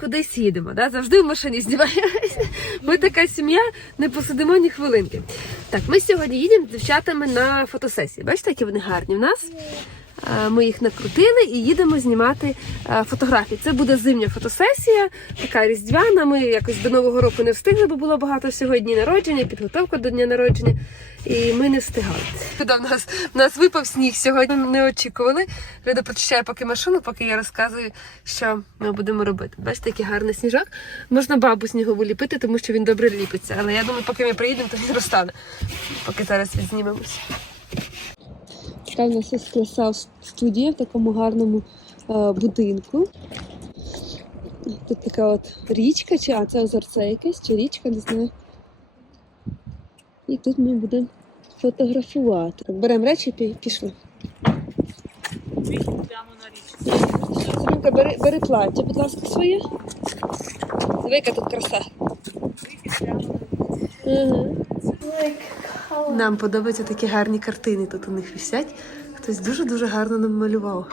кудись їдемо. Да? Завжди в машині знімаємося. Ми така сім'я, не посидимо ні хвилинки. Так, ми сьогодні їдемо з дівчатами на фотосесії. Бачите, які вони гарні в нас. Е, Ми їх накрутили і їдемо знімати е, фотографії. Це буде зимня фотосесія, така різдвяна. Ми якось до Нового року не встигли, бо було багато всього дні народження, підготовка до дня народження. І ми не встигали. Куди в нас, в нас випав сніг сьогодні. Не очікували. Люда почищає поки машину, поки я розказую, що ми будемо робити. Бачите, який гарний сніжок. Можна бабу снігову ліпити, тому що він добре ліпиться. Але я думаю, поки ми приїдемо, то він розтане. Поки зараз відзнімемося. Така в нас краса студія в такому гарному е, будинку. Тут така от річка, чи а це озерце якесь, чи річка, не знаю. І тут ми будемо фотографувати. Так, беремо речі і пі- пішли. Прямо на річці. Сімка, бери, бери плаття, будь ласка, своє. Диви, яка тут краса. Угу. Нам подобаються такі гарні картини. Тут у них висять. Хтось дуже-дуже гарно нам малював.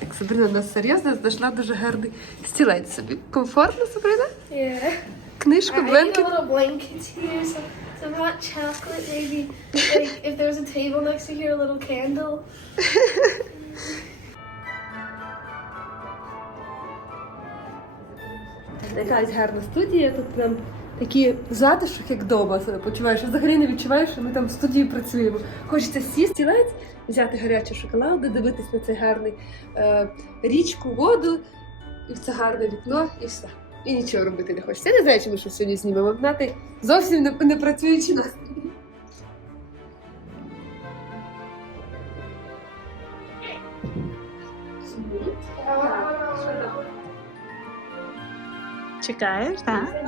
Так, Сабрина у нас серйозно знайшла дуже гарний стілець собі. Комфортно, Сабрина? Yeah. Книжку, бленкет. some, some hot chocolate, maybe. Like if there's a table next to here, a little candle. Якась гарна студія. Тут прям такі затишок, як вдома себе почуваєш. Взагалі не відчуваєш, що ми там в студії працюємо. Хочеться сісти, стілець, взяти гарячу шоколаду, дивитись на цей гарний е, річку, воду, і в це гарне вікно, і все. І нічого робити не хочеться. Я не знаю, чи ми що сьогодні знімемо. Знати зовсім не, не працюючи нас. Чекаєш, так?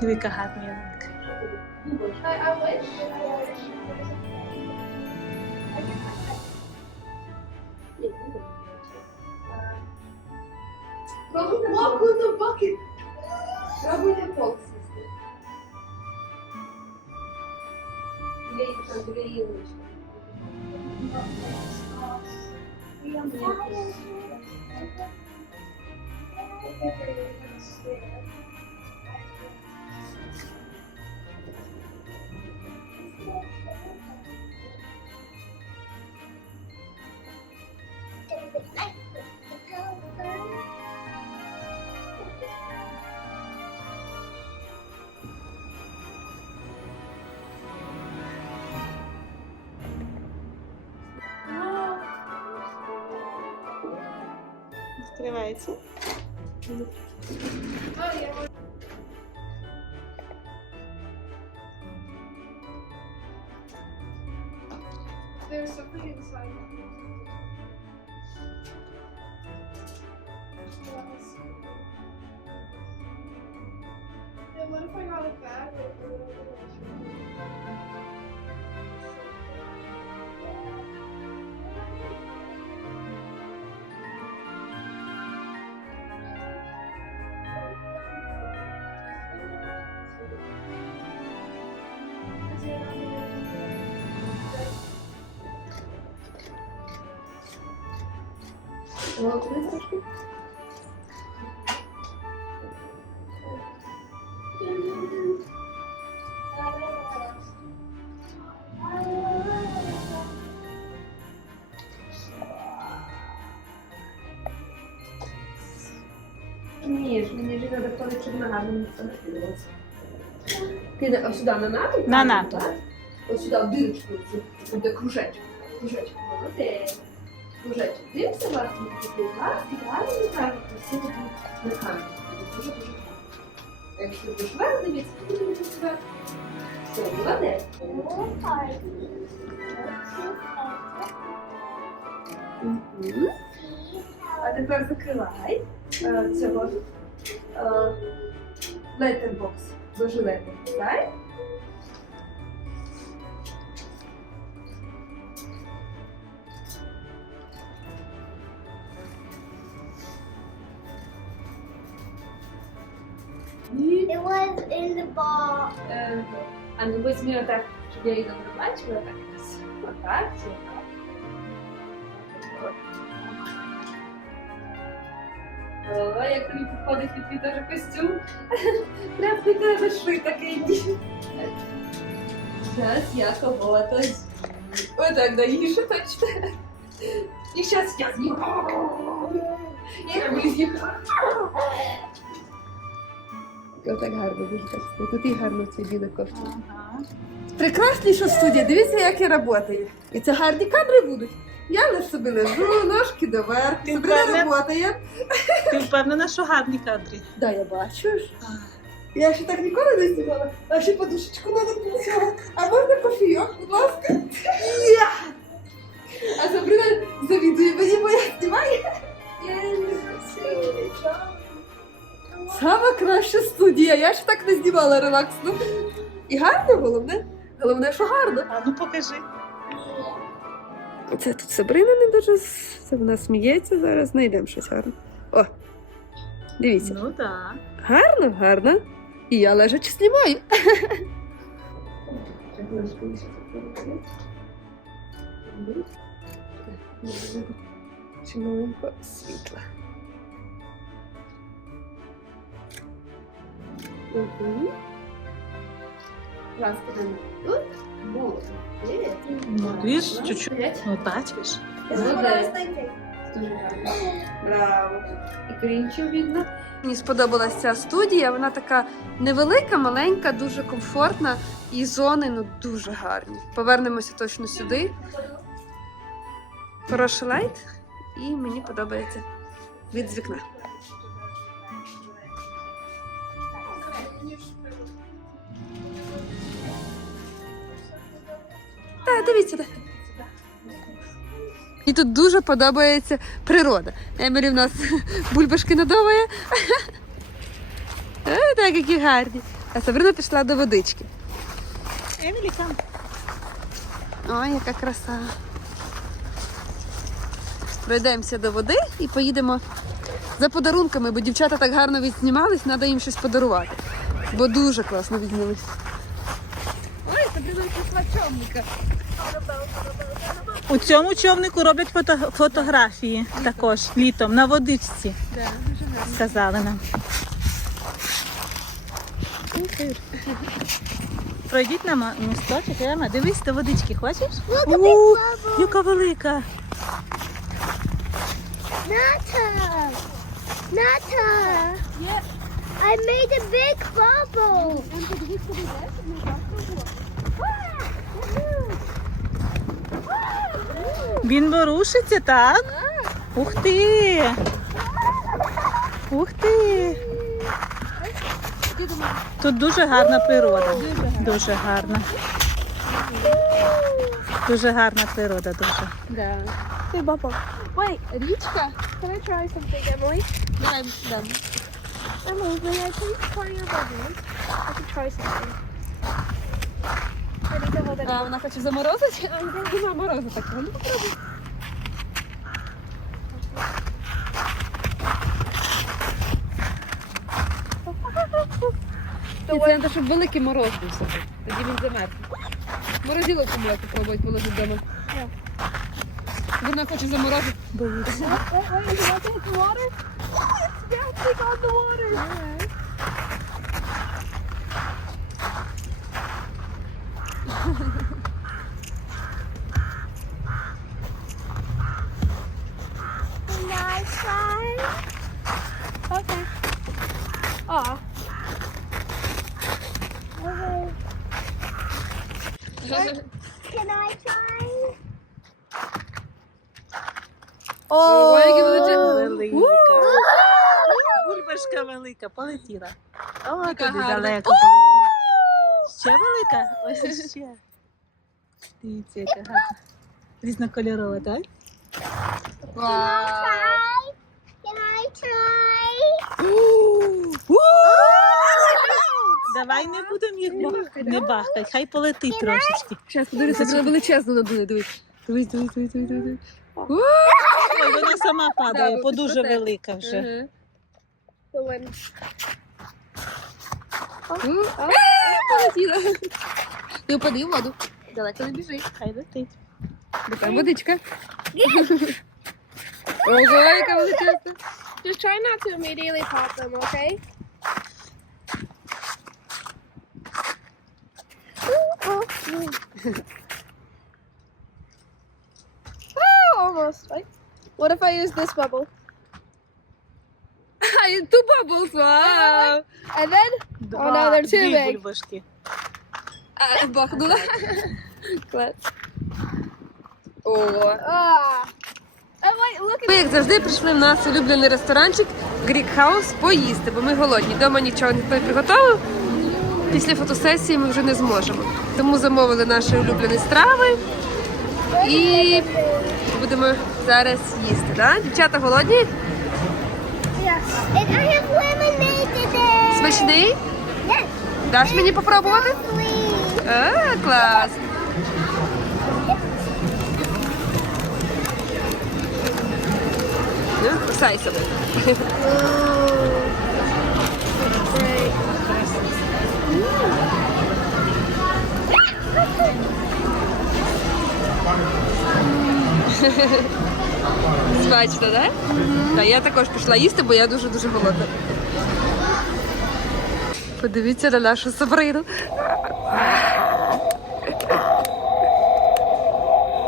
Диви, яка гарна ялинка. I, I wish. Walk with the bucket. Пробуйте пол сісти. Біля там біля ялиночки. Відкривається. Oh yeah. There's something inside. Yeah, what if I got it back? Молодець трошки. Ні, ж мені ж треба коли щоб на гарно місце накидалося. Кидай ось сюди на нату? На правильно, нату. так? Ось буде. Кружечок. Дивимося власне, такий клас, ідеально, так, красиво тут на камері. Дуже дуже гарно. Якщо будеш вверх дивитися, то дивитися вверх. Все, молодець. А тепер закривай е, цього е, letterbox, заживете, так? was in the ball. Е, А ну візьми отак, щоб я її добре бачила, так якось. Отак, чи отак. От. О, як тобі підходить під твій теж костюм. Прям під тебе швид такий. Зараз я кого-то з'їм. Отак даєш точно. І зараз я з'їм. Я Виз'їм. Отак гарно дуже. Тут і гарно цей білий ковчег. Ага. Прекрасніша студія, дивіться, як я працюю. І це гарні кадри будуть. Я лише собі лежу, ножки доверху, Ти собі впевнена? працює. Ти впевнена, що гарні кадри? Да, я бачу ж. Я ще так ніколи не знімала. А ще подушечку надо для цього. А можна кофійок, будь ласка? Я! А Сабрина завідує мені, бо я знімаю. Я не красивий. Сама краща студія. Я ще так не знімала релаксно. І гарно головне. Головне, що гарно. А ну покажи. Це тут Сабрина не дуже. Це вона сміється зараз. Знайдемо щось гарне. О! Дивіться. Ну так. Гарно, гарно. І я лежачи знімаю. Чи маленько світла. Угу. Ласка, тут було. Ну, видиш, чуть-чуть. Ну, бачиш? Браво. І крінчів видно. Мені сподобалася ця студія. Вона така невелика, маленька, дуже комфортна. І зони ну дуже гарні. Повернемося точно сюди. Хороший лайт. І мені подобається від з вікна. Дивіться. Так. І тут дуже подобається природа. Емілі в нас бульбашки надовує. Е, Так, які гарні. А Сабрина пішла до водички. Емілі там. Ой, яка краса. Пройдемося до води і поїдемо за подарунками, бо дівчата так гарно відзнімались, треба їм щось подарувати. Бо дуже класно відзнялись. Ой, Сабрина пішла човника. У цьому човнику роблять фото- фотографії також літом на водичці, Да, сказали нам. Пройдіть на місточок, Ема, дивись до водички, хочеш? У, яка велика. Nata! Yeah. I made a big bubble. Він ворушиться, так? Ух ти! Ух ти! Тут дуже гарна природа. Дуже гарна. Дуже гарна природа, дуже. Hey, Bubba. Wait, Річка. can try something, Emily? Давай, да. Emily, I please try your bubble? I can try something. I need to hold it. А вона хоче заморозити? А нема морозу такого. Ну, попробуй. І це треба, щоб великий мороз був собі. Тоді він замерзне. Морозиловку можна попробувати положити вдома. Вона хоче заморозити. Wait, wait, wait, is that the water? It's bouncing on the water. Can I try? Okay. Aw. Okay. Can I try? Ой, які величезні. Велика. Бульбашка велика, полетіла. О, Яка туди гарна. далеко полетіла. Ще велика? Ось ще. Дивіться, яка гарна. Різнокольорова, так? Вау. Can I try? Давай не будемо їх. Не бахати, хай полетить трошечки. Зараз подивися, це величезно надує, дивись. Дивись, дивись, дивись, дивись, дивись. Ой, вона сама падає, Да, бо бо дуже велика вже. Ага. Полетіла. Ти упади в воду. Далеко не біжи. Хай летить. Бо там водичка. Ого, яка величезна. Just try not to immediately pop them, okay? oh, almost. Right? What if I use this bubble? Ай, ту bubbles, вау. And then Два, no, дві big. бульбашки. А, бахнула. Клас. О. Ми, як завжди, прийшли в наш улюблений ресторанчик Greek House поїсти, бо ми голодні. Дома нічого ніхто не приготував. Після фотосесії ми вже не зможемо. Тому замовили наші улюблені страви і будемо зараз їсти. Да? Дівчата голодні? Yes. And I have lemonade today. Смачний? Даш мені попробувати? А, клас. Ну, кусай собі. Смачно, так? Да? Так, я також пішла їсти, бо я дуже-дуже голодна. Подивіться на нашу Сабрину.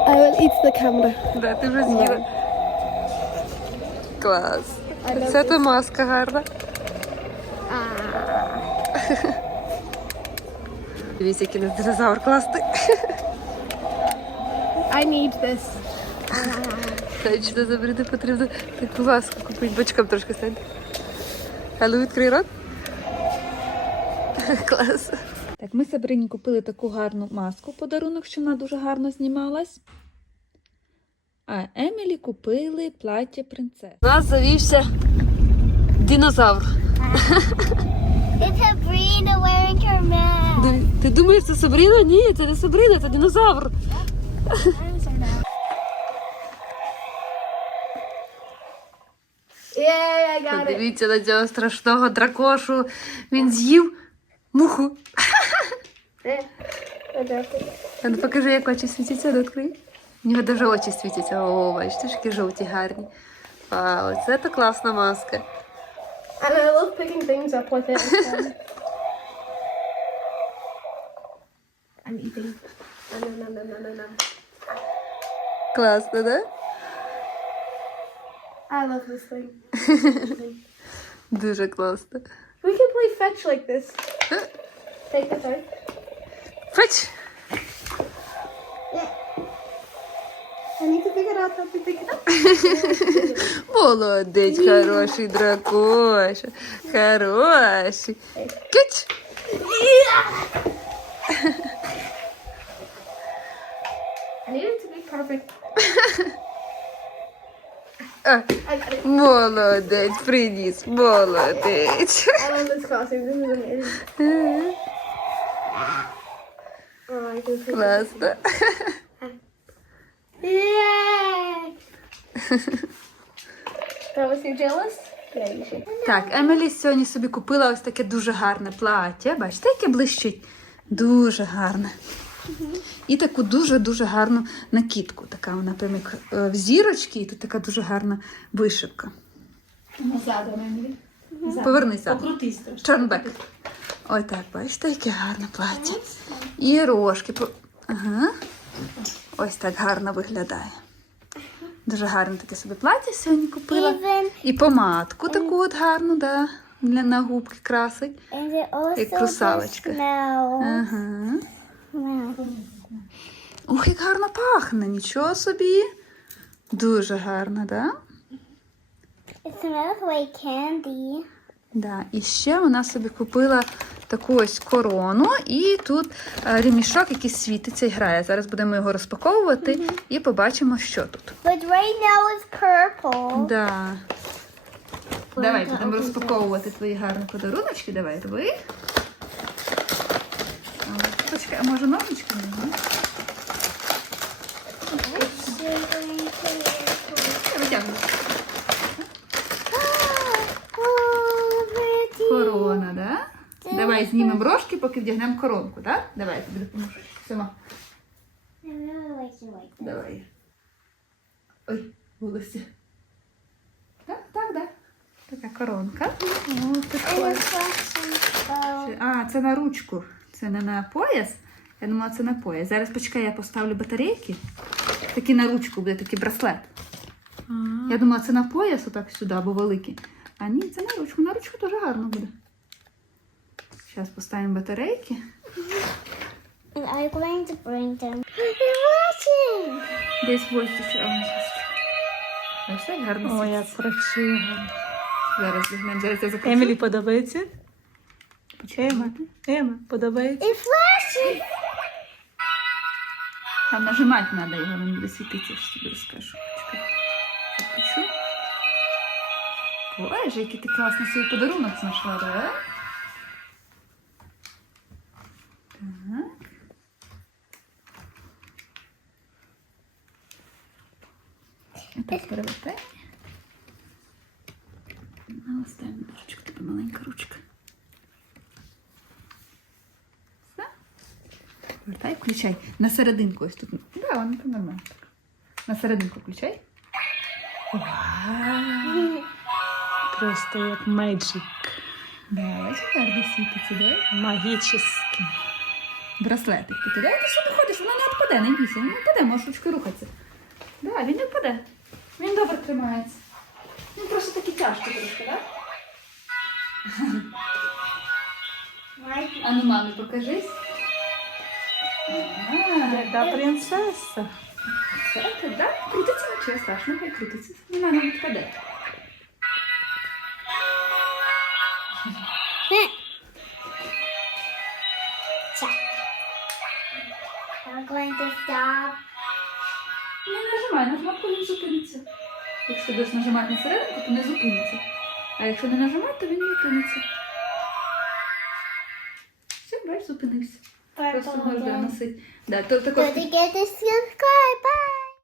I will eat the camera. Да, ти вже з'їла. Клас. Це то маска гарна. Дивіться, який нас динозавр класний. I need this. Точно забрити потрібно таку маску купити. Бочком трошки стань. Алло, відкрий рот. Клас. Так, ми Сабрині купили таку гарну маску подарунок, що вона дуже гарно знімалась. А Емілі купили плаття принцес. У нас завівся динозавр. Ти- Ти думаєш, це Сабріна? Ні, це не Сабріна, це динозавр. Yeah, I got it. Подивіться на цього страшного дракошу. Він з'їв муху. I dropped it. А ну покажи, як очі світяться, відкрий. У нього дуже очі світяться. О, бачите, ж які жовті гарні. Вау, це то класна маска. And I love picking things up with it. It's fun. I'm eating. Nom, nom, nom, nom, nom, nom. Класно, да? I love this thing. Дуже класно. We can play fetch like this. Take the turn. Феч! I need to pick it up. Help me pick it up. Молодець, хороший дракоша. Хороший. Кич! I need it to be perfect. Pick Класно. Yay! that was you jealous? Yeah, you should. Так, Емілі сьогодні собі купила ось таке дуже гарне плаття. Бачите, яке блищить? Дуже гарне. І таку дуже-дуже гарну накидку. Така вона прям як е, в зірочці, і тут така дуже гарна вишивка. Задом, Емілі. Повернися. Покрутись трошки. Чорнбек. Ой, так, бачите, яке гарне плаття. І рожки. Ага. Ось так гарно виглядає. Дуже гарне таке собі плаття сьогодні купила. І помадку таку от гарну, да, для на губки красить. and it also Як does русалочка. smell. Ага. Ух, як гарно пахне, нічого собі. Дуже гарно, да? It smells like candy. Да. І ще вона собі купила таку ось корону, і тут е, ремішок, який світиться і грає. Зараз будемо його розпаковувати і побачимо, що тут. But right now it's purple. Да. Давай будемо розпаковувати твої гарні подаруночки. Давай рви. А, а може? Витягуй. Oh. Корона, да? Давай знімемо рожки, поки вдягнемо коронку, так? Давай, я тобі допоможу. Сама. Давай. Ой, волосся. Так, так, так. Така коронка. О, А, це на ручку. Це не на пояс. Я думала, це на пояс. Зараз почекай, я поставлю батарейки. Такі на ручку буде такий браслет. Я думала, це на пояс, отак сюди, або великий. А ні, це на ручку. На ручку дуже гарно буде. Зараз поставимо батарейки. I'm going to bring them. Watching! Десь ось тут. А, ось ось. Ось так гарно. О, як красиво. Зараз візьмемо, зараз я закручу. Емілі подобається? Ема, Ема, подобається? It's flashing! Там нажимати треба його, він буде світитися, я ж тобі розкажу. Почекай. Закручу. Боже, який ти класний свій подарунок знайшла, да? Так. Так, перевертай. Ну, ставимо ручку, тебе маленька ручка. Все? Вертай, включай. На серединку ось тут. Да, воно там нормально. На серединку включай. Просто як magic. Да, бачиш, гарно світиться, да? Магічний. Браслетик. Ти туди, ти сюди ходиш, воно не впаде, не бійся, він не впаде, можеш ручкою рухатися. Да, він не впаде. Він добре тримається. Він просто такий тяжкий трошки, так? Why? А ну мамі покажись. А, Яка принцеса. Це да? Крутиться нічого страшного, хай крутиться. Вона не відпаде. I'm going to stop. Не нажимай, на кнопку він зупиниться. Якщо будеш нажимати на серединку, то не зупиниться. А якщо не нажимати, то він не зупиниться. Все, бач, зупинився. Просто можна again. носити. Да, то, Don't forget to. Bye!